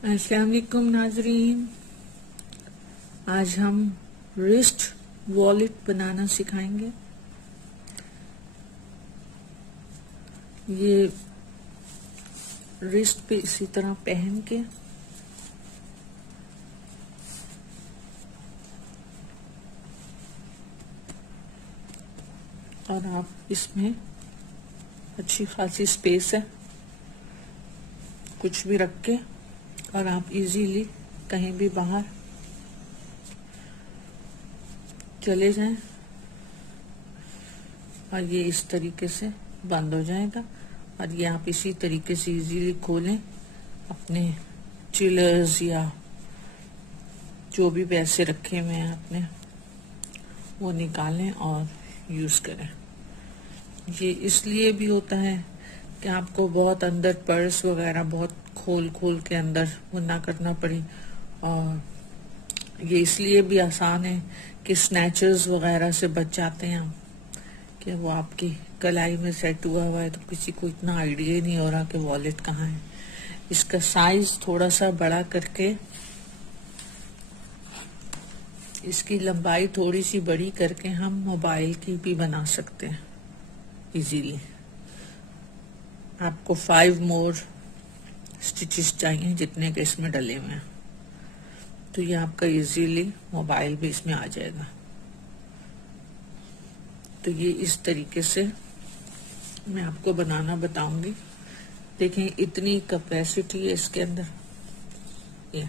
अस्सलाम वालेकुम नाजरीन। आज हम रिस्ट वॉलेट बनाना सिखाएंगे। ये रिस्ट पे इसी तरह पहन के और आप इसमें अच्छी खासी स्पेस है, कुछ भी रख के और आप इजीली कहीं भी बाहर चले जाएं और ये इस तरीके से बंद हो जाएगा। और ये आप इसी तरीके से इजीली खोलें, अपने चिलर्स या जो भी पैसे रखे हुए हैं आपने वो निकालें और यूज करें। ये इसलिए भी होता है कि आपको बहुत अंदर पर्स वगैरह बहुत खोल के अंदर वो ना करना पड़े, और ये इसलिए भी आसान है कि स्नैचर्स वगैरह से बच जाते हैं आप, कि वो आपकी कलाई में सेट हुआ है तो किसी को इतना आइडिया ही नहीं हो रहा कि वॉलेट कहाँ है। इसका साइज थोड़ा सा बड़ा करके, इसकी लंबाई थोड़ी सी बड़ी करके हम मोबाइल की भी बना सकते हैं इजीली। आपको 5 मोर स्टिचेस चाहिए जितने के इसमें डले हुए हैं, तो ये आपका इजीली मोबाइल भी इसमें आ जाएगा। तो ये इस तरीके से मैं आपको बनाना बताऊंगी। देखें इतनी कैपेसिटी है इसके अंदर, ये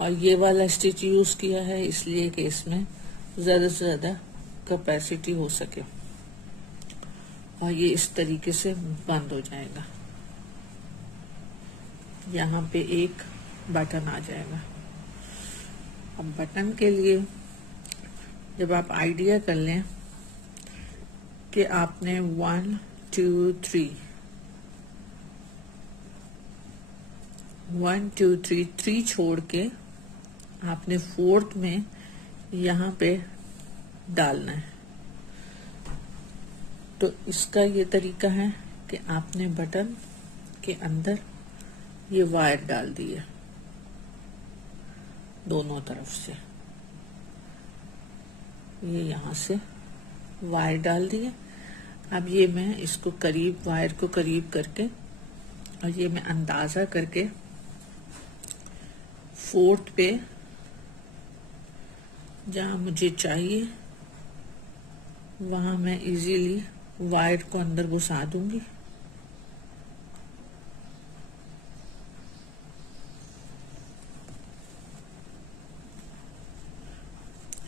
और ये वाला स्टिच यूज किया है इसलिए कि इसमें ज्यादा से ज्यादा कैपेसिटी हो सके। और ये इस तरीके से बंद हो जाएगा। यहाँ पे एक बटन आ जाएगा। अब बटन के लिए जब आप आइडिया कर लें कि आपने 1 2 3 1 2 3 छोड़ के आपने 4th में यहाँ पे डालना है। तो इसका ये तरीका है कि आपने बटन के अंदर ये वायर डाल दी है दोनों तरफ से, ये यहाँ से वायर डाल दी है। अब ये मैं इसको करीब, वायर को करीब करके, और ये मैं अंदाजा करके 4th पे जहां मुझे चाहिए वहां मैं इजीली वायर को अंदर घुसा दूंगी।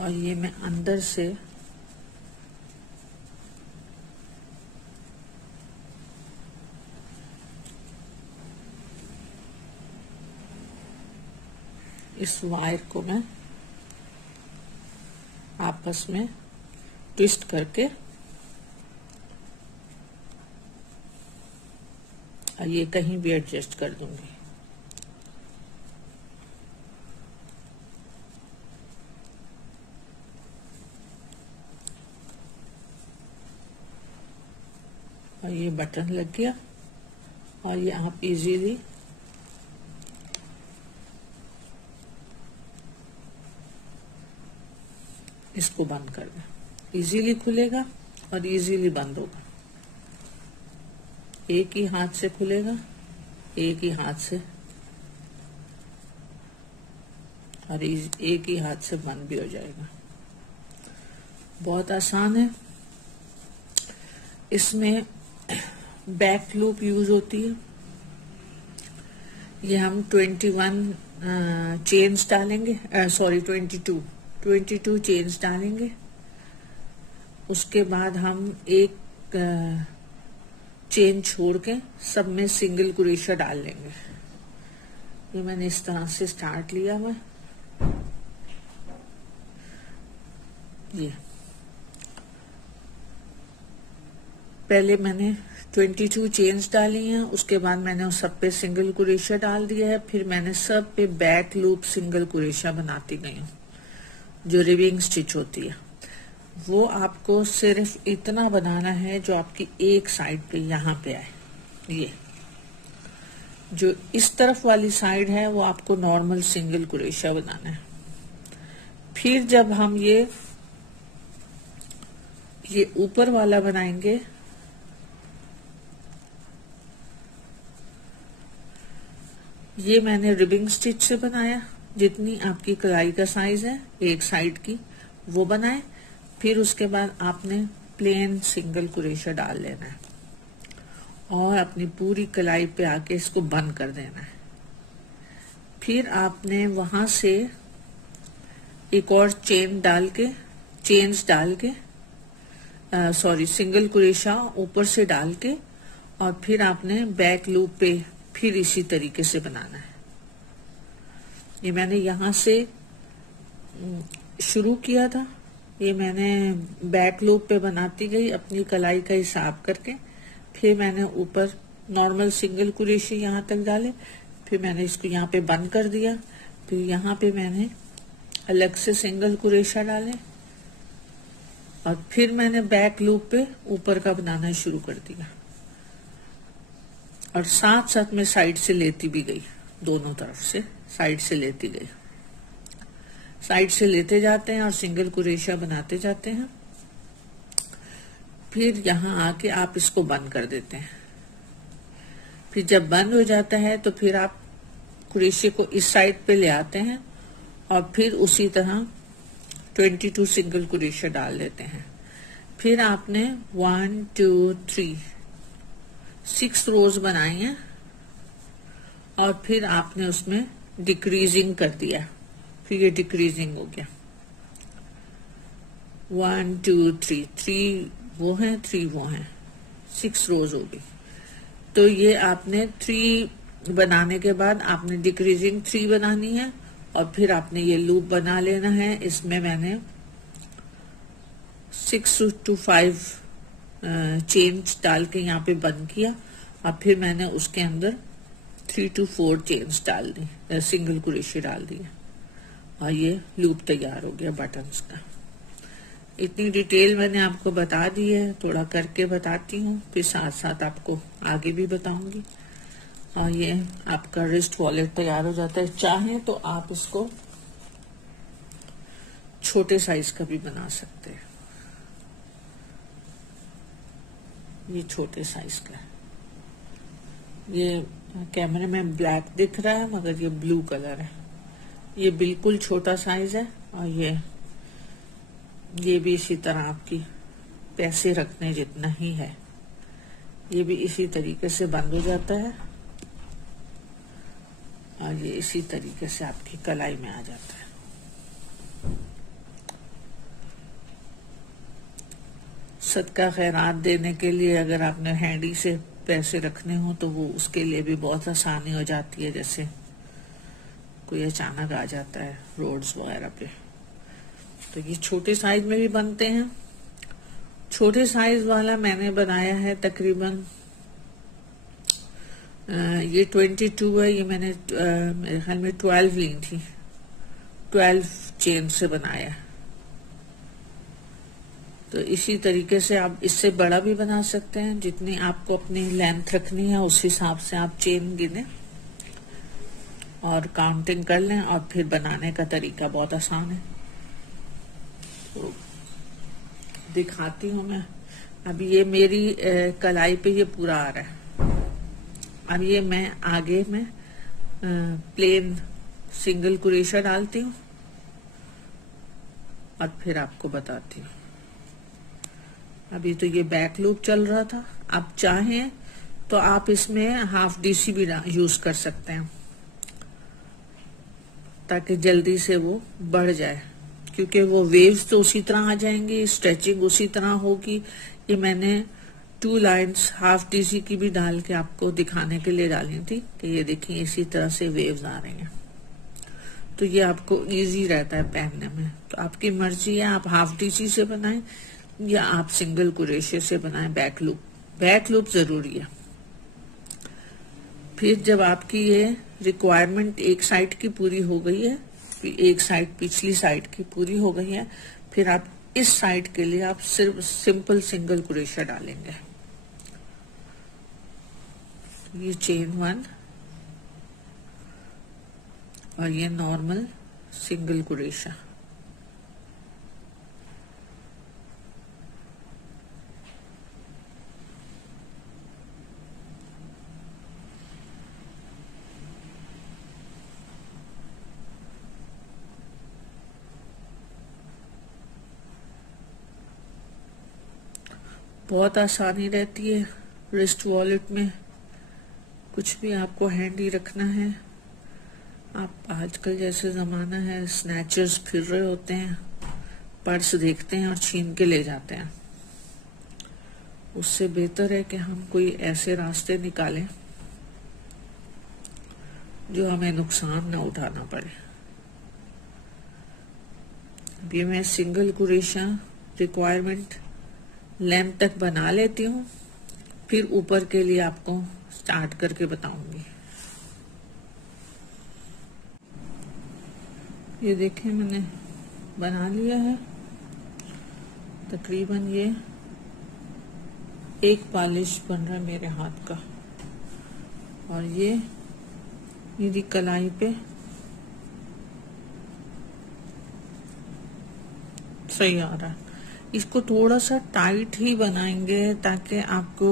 और ये मैं अंदर से इस वायर को मैं आपस में ट्विस्ट करके और ये कहीं भी एडजस्ट कर दूंगी। और ये बटन लग गया और ये आप इजीली इसको बंद कर दें। इजीली खुलेगा और इजीली बंद होगा। एक ही हाथ से खुलेगा, एक ही हाथ से, और एक ही हाथ से बंद भी हो जाएगा। बहुत आसान है। इसमें बैक लूप यूज होती है। ये हम 21 चेन्स डालेंगे, 22 चेन्स डालेंगे। उसके बाद हम एक चेन छोड़ के सब में सिंगल क्रोशा डाल लेंगे। ये मैंने इस तरह से स्टार्ट लिया हुआ। ये पहले मैंने 22 चेन्स डाली हैं, उसके बाद मैंने उस सब पे सिंगल क्रोशा डाल दिया है। फिर मैंने सब पे बैक लूप सिंगल क्रोशा बनाती गई हूँ। जो रिविंग स्टिच होती है वो आपको सिर्फ इतना बनाना है जो आपकी एक साइड पे यहाँ पे आए। ये जो इस तरफ वाली साइड है वो आपको नॉर्मल सिंगल क्रोशिया बनाना है। फिर जब हम ये ऊपर वाला बनाएंगे, ये मैंने रिबिंग स्टिच से बनाया, जितनी आपकी कलाई का साइज है एक साइड की वो बनाए। फिर उसके बाद आपने प्लेन सिंगल क्रोशिया डाल लेना है और अपनी पूरी कलाई पे आके इसको बंद कर देना है। फिर आपने वहां से एक और चेन्स डाल के सिंगल क्रोशिया ऊपर से डाल के, और फिर आपने बैक लूप पे फिर इसी तरीके से बनाना है। ये मैंने यहां से शुरू किया था, ये मैंने बैक लूप पे बनाती गई अपनी कलाई का हिसाब करके। फिर मैंने ऊपर नॉर्मल सिंगल क्रोशिया यहां तक डाले, फिर मैंने इसको यहाँ पे बंद कर दिया। फिर यहाँ पे मैंने अलग से सिंगल क्रोशिया डाले और फिर मैंने बैक लूप पे ऊपर का बनाना शुरू कर दिया, और साथ साथ में साइड से लेती भी गई, दोनों तरफ से साइड से लेती गई। साइड से लेते जाते हैं और सिंगल क्रोशिया बनाते जाते हैं। फिर यहाँ आके आप इसको बंद कर देते हैं। फिर जब बंद हो जाता है तो फिर आप क्रोशिया को इस साइड पे ले आते हैं और फिर उसी तरह 22 सिंगल क्रोशिया डाल देते हैं। फिर आपने 1 2 3 6 रोज बनाई हैं और फिर आपने उसमें डिक्रीजिंग कर दिया। फिर ये डिक्रीजिंग हो गया, 1 2 3 3 वो हैं 3 वो हैं, 6 रोज हो गई। तो ये आपने 3 बनाने के बाद आपने डिक्रीजिंग 3 बनानी है और फिर आपने ये लूप बना लेना है। इसमें मैंने 6 to 5 चेन्स डाल के यहाँ पे बंद किया और फिर मैंने उसके अंदर 3 to 4 चेन्स डाल दी, सिंगल क्रोशिया डाल दिया और ये लूप तैयार हो गया बटन्स का। इतनी डिटेल मैंने आपको बता दी है, थोड़ा करके बताती हूँ, फिर साथ साथ आपको आगे भी बताऊंगी। और ये आपका रिस्ट वॉलेट तैयार हो जाता है। चाहे तो आप इसको छोटे साइज का भी बना सकते हैं। ये छोटे साइज का है, ये कैमरे में ब्लैक दिख रहा है मगर ये ब्लू कलर है। ये बिल्कुल छोटा साइज है और ये भी इसी तरह आपकी पैसे रखने जितना ही है। ये भी इसी तरीके से बंद हो जाता है और ये इसी तरीके से आपकी कलाई में आ जाता है। सदका खैरात देने के लिए अगर आपने हैंडी से पैसे रखने हो तो वो उसके लिए भी बहुत आसानी हो जाती है। जैसे कोई अचानक आ जाता है रोड्स वगैरह पे, तो ये छोटे साइज में भी बनते हैं। छोटे साइज वाला मैंने बनाया है तकरीबन ये 22 है। ये मैंने मेरे ख्याल में 12 ली थी, 12 चेन से बनाया। तो इसी तरीके से आप इससे बड़ा भी बना सकते हैं। जितनी आपको अपनी लेंथ रखनी है उस हिसाब से आप चेन गिने और काउंटिंग कर लें, और फिर बनाने का तरीका बहुत आसान है। तो दिखाती हूँ मैं। अभी ये मेरी कलाई पे ये पूरा आ रहा है। अब ये मैं आगे में प्लेन सिंगल क्रोशिया डालती हूँ और फिर आपको बताती हूँ। अभी तो ये बैक लूप चल रहा था। आप चाहें तो आप इसमें हाफ डीसी भी यूज कर सकते हैं ताकि जल्दी से वो बढ़ जाए, क्योंकि वो वेव्स तो उसी तरह आ जाएंगी, स्ट्रेचिंग उसी तरह होगी। ये मैंने 2 लाइन्स हाफ डीसी की भी डाल के आपको दिखाने के लिए डाली थी कि ये देखिए इसी तरह से वेव्स आ रही हैं। तो ये आपको इजी रहता है पहनने में। तो आपकी मर्जी है, आप हाफ डीसी से बनाएं या आप सिंगल क्रोशिया से बनाएं। बैक लूप जरूरी है। फिर जब आपकी ये रिक्वायरमेंट एक साइड की पूरी हो गई है, एक साइड पिछली साइड की पूरी हो गई है, फिर आप इस साइड के लिए आप सिर्फ सिंपल सिंगल क्रोशिया डालेंगे। ये चेन 1 और ये नॉर्मल सिंगल कुरेशा। बहुत आसानी रहती है रिस्ट वॉलेट में, कुछ भी आपको हैंडी रखना है। आप आजकल जैसे जमाना है, स्नैचर्स फिर रहे होते हैं, पर्स देखते हैं और छीन के ले जाते हैं। उससे बेहतर है कि हम कोई ऐसे रास्ते निकालें जो हमें नुकसान ना उठाना पड़े। अभी मैं सिंगल कुरेशा रिक्वायरमेंट लैम्प तक बना लेती हूँ, फिर ऊपर के लिए आपको स्टार्ट करके बताऊंगी। ये देखिए मैंने बना लिया है। तकरीबन ये एक पॉलिश बन रहा है मेरे हाथ का, और ये मेरी कलाई पे सही आ रहा है। इसको थोड़ा सा टाइट ही बनाएंगे ताकि आपको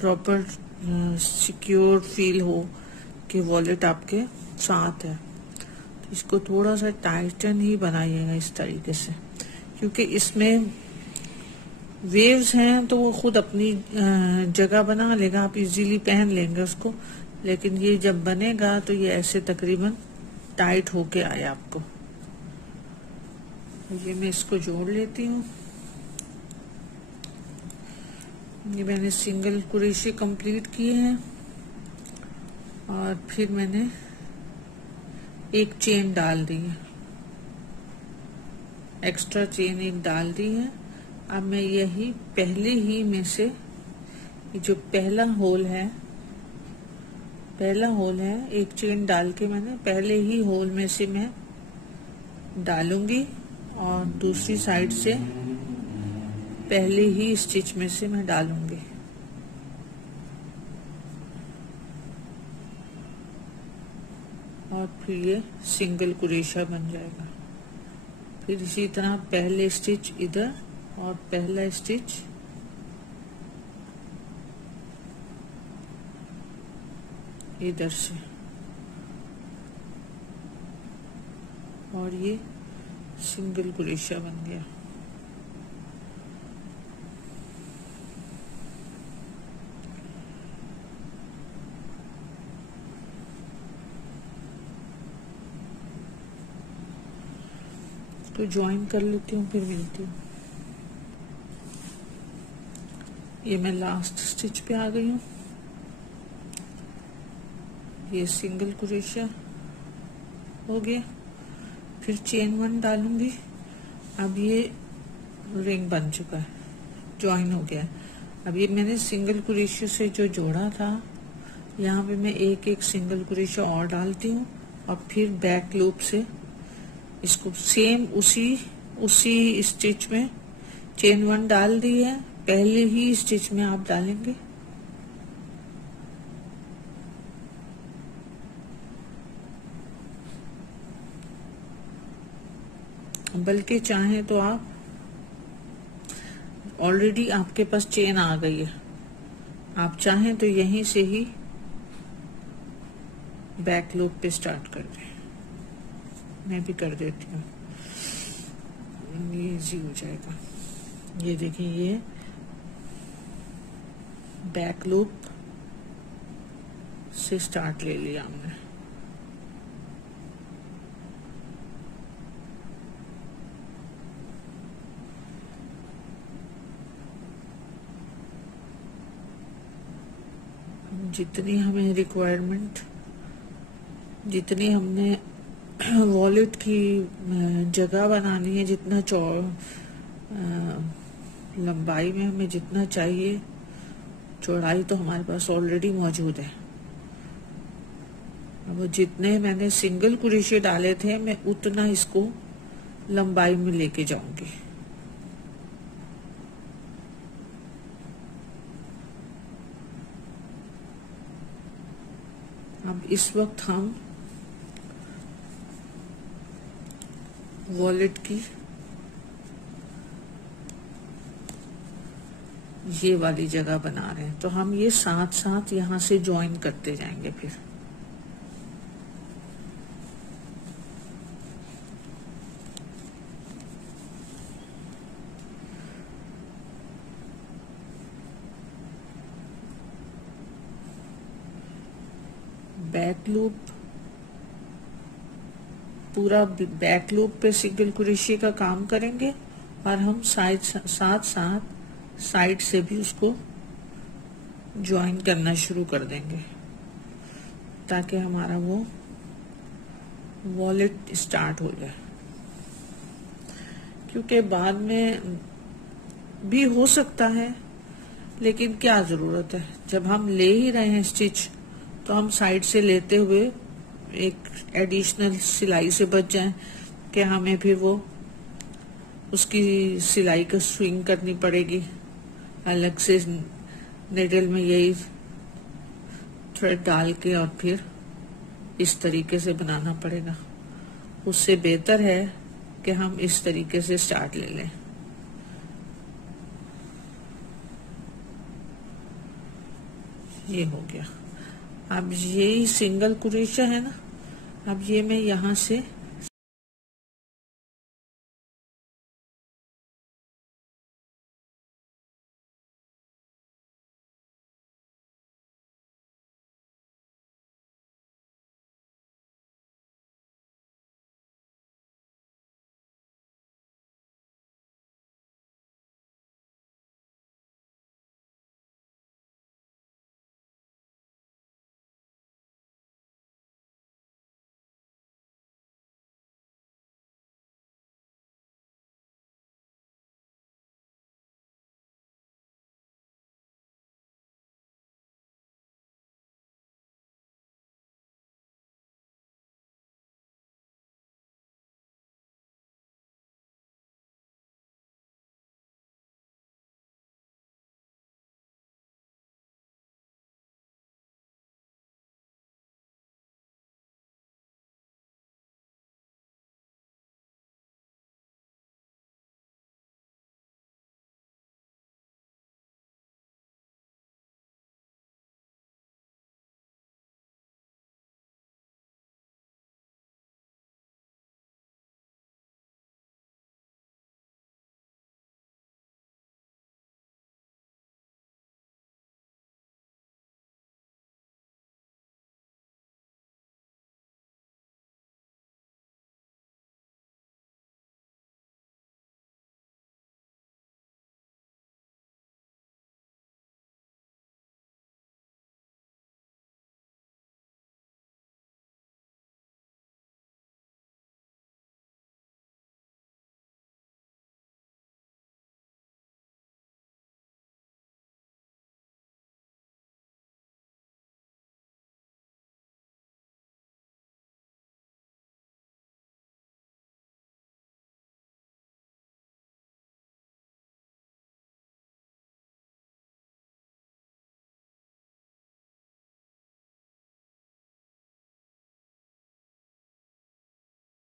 प्रॉपर सिक्योर फील हो कि वॉलेट आपके साथ है। तो इसको थोड़ा सा टाइटन ही बनाइएगा इस तरीके से, क्योंकि इसमें वेव्स हैं तो वो खुद अपनी जगह बना लेगा, आप इजीली पहन लेंगे उसको। लेकिन ये जब बनेगा तो ये ऐसे तकरीबन टाइट होके आए आपको। ये मैं इसको जोड़ लेती हूँ। ये मैंने सिंगल कुरेशे कंप्लीट किए हैं और फिर मैंने एक चेन डाल दी है, एक्स्ट्रा चेन एक डाल दी है। अब मैं यही पहले ही में से जो पहला होल है एक चेन डाल के मैंने पहले ही होल में से मैं डालूंगी और दूसरी साइड से पहले ही स्टिच में से मैं डालूंगी। और फिर ये सिंगल कुरेशा बन जाएगा। फिर इसी तरह पहले स्टिच इधर और पहला स्टिच इधर से, और ये सिंगल कुरेशा बन गया। तो ज्वाइन कर लेती हूँ, फिर मिलती हूँ। ये मैं लास्ट स्टिच पे आ गई हूँ। ये सिंगल कुरेशा हो गया, फिर चेन 1 डालूंगी। अब ये रिंग बन चुका है, ज्वाइन हो गया है। अब ये मैंने सिंगल कुरेशा से जो जोड़ा था, यहाँ पे मैं एक एक सिंगल कुरेशा और डालती हूँ और फिर बैक लूप से इसको सेम उसी स्टिच में चेन 1 डाल दी है, पहले ही स्टिच में आप डालेंगे। बल्कि चाहे तो आप ऑलरेडी आपके पास चेन आ गई है, आप चाहें तो यहीं से ही बैक लूप पे स्टार्ट कर दें। मैं भी कर देती हूँ, ये इजी हो जाएगा। ये देखिए, ये बैक लूप से स्टार्ट ले लिया हमने। जितनी हमें रिक्वायरमेंट, जितनी हमने वॉलेट की जगह बनानी है, जितना लंबाई में हमें जितना चाहिए, चौड़ाई तो हमारे पास ऑलरेडी मौजूद है। अब जितने मैंने सिंगल कुरेशे डाले थे, मैं उतना इसको लंबाई में लेके जाऊंगी। अब इस वक्त हम वॉलेट की ये वाली जगह बना रहे हैं, तो हम ये साथ साथ यहां से ज्वाइन करते जाएंगे। फिर बैक लूप, पूरा बैक लूप पे सिंगल क्रोशे का काम करेंगे और हम साथ साथ साइड से भी उसको ज्वाइन करना शुरू कर देंगे ताकि हमारा वो वॉलेट स्टार्ट हो जाए। क्योंकि बाद में भी हो सकता है, लेकिन क्या जरूरत है, जब हम ले ही रहे हैं स्टिच तो हम साइड से लेते हुए एक एडिशनल सिलाई से बच जाएं कि हमें फिर वो उसकी सिलाई का स्विंग करनी पड़ेगी, अलग से निडल में यही थ्रेड डाल के और फिर इस तरीके से बनाना पड़ेगा। उससे बेहतर है कि हम इस तरीके से स्टार्ट ले लें। ये हो गया। अब यही सिंगल क्रोशा है ना, अब ये मैं यहां से